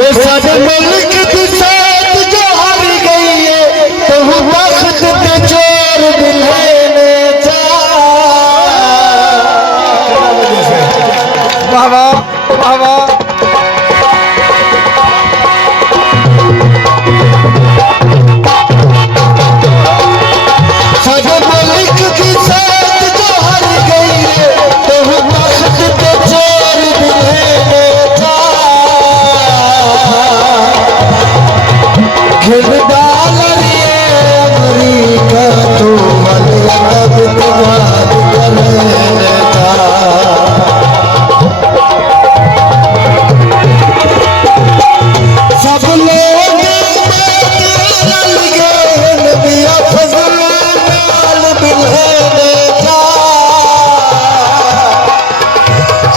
सारे मुल्क की साथ जो हार गई है तो वक्त पे चोर दिलने जा। बाबा बाबा सारे मुल्क की साथ जो हार गई है तो वक्त पे चोर दिलने जा। घिर डाल लिए अमरीका तो अब तुम्हार करने जा। सब लोग रल गए नबिया फजल नाल बिलहने जा।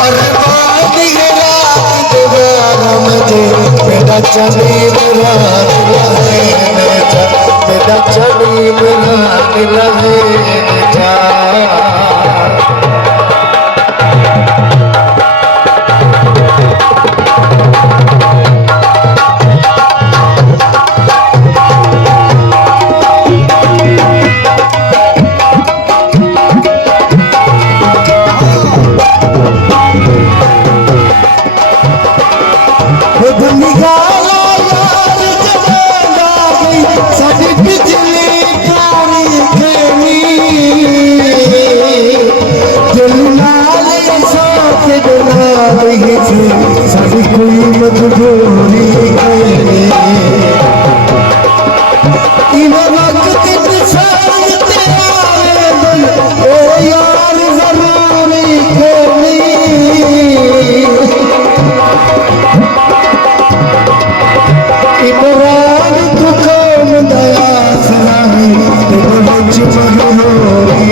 अरमान रात दीवार मुझे मेरा चलीम रात लहने जा। मेरा चलीम रात लहने जा। सारी कोई मजबूरी यार जरूरी इमरान तू कौन दया सलाही तेरे बिच मगरूरी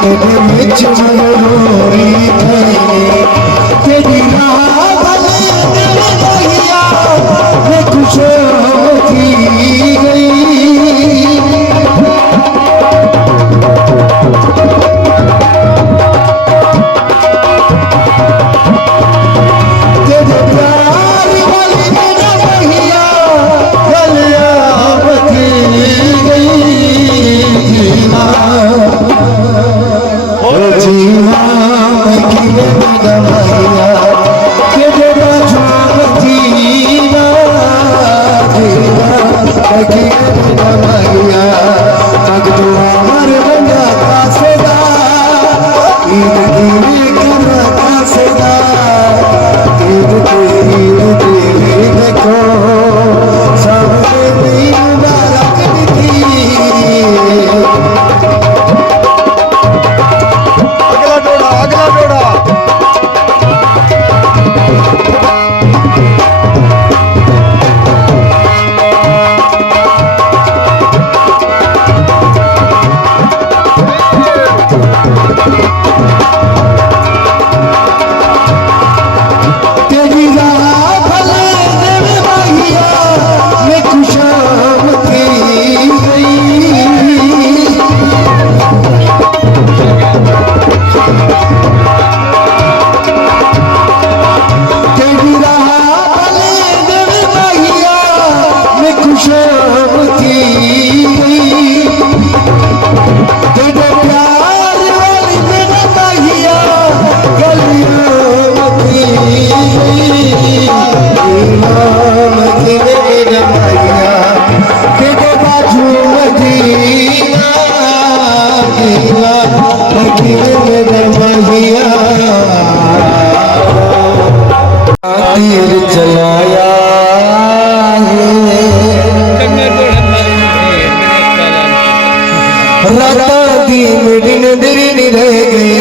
तेरे बिच मगरूरी तेरी राह भले दिल भैया मैं खुश की गई। तेरे प्यार वाली मेरा भैया कल्याण की गई। जीना जीना की मेरा भैया तेरे बाजू जीना जीना की मेरा भैया तक जो हमार बंदा का सदा ईद की कर का सदा ईद तेरी देखो सामने भी मुबारक थी। अगला जोड़ा तेरी राह भले दिल भैया मैं खुशाम की गई। तेरी राह भले दिल भैया मैं खुशाम की गई। तेरे प्यार वाली मेरा भैया गलियों की गई। इमाम की मेरा भैया तेरे बाजू मदीना दीना की मेरा भैया तीर चलाया राता दी दिन दिन रह गई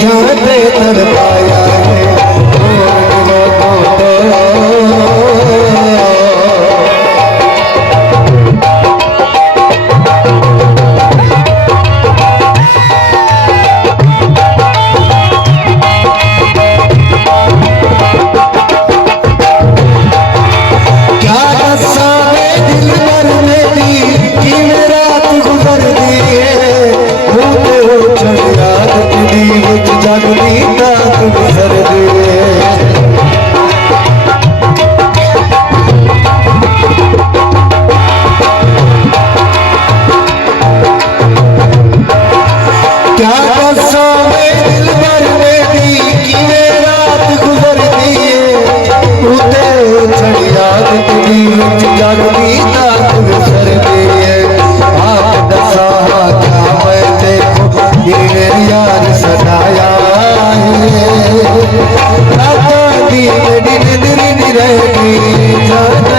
जाते तर पाया है। मेरी जान